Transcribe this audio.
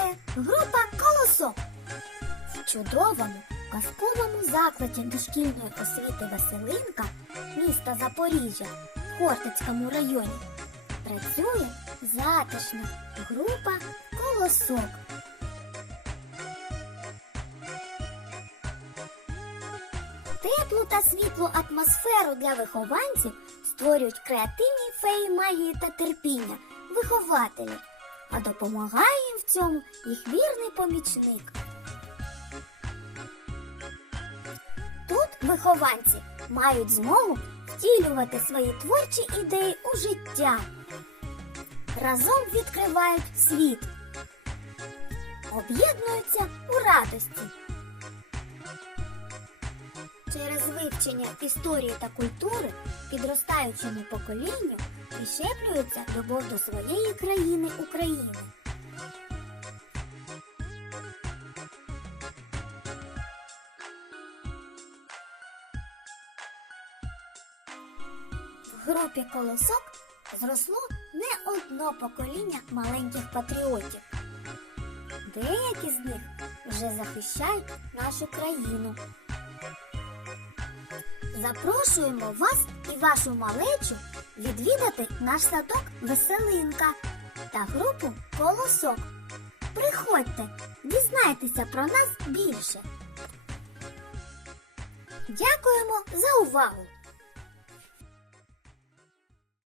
грає група Колосок. В чудовому казковому закладі дошкільної освіти Веселинка міста Запоріжжя в Хортицькому районі працює затишна група Колосок. Теплу та світлу атмосферу для вихованців створюють креативні феї магії та терпіння, вихователі, а допомагає їм в цьому їх вірний помічник. Тут вихованці мають змогу втілювати свої творчі ідеї у життя. Разом відкривають світ, об'єднуються у радості. Через вивчення історії та культури підростаючому поколінню прищеплюється любов до своєї країни України. В групі колосок зросло не одно покоління маленьких патріотів. Деякі з них вже захищають нашу країну. Запрошуємо вас і вашу малечу відвідати наш садок Веселинка та групу Колосок. Приходьте, дізнайтеся про нас більше. Дякуємо за увагу!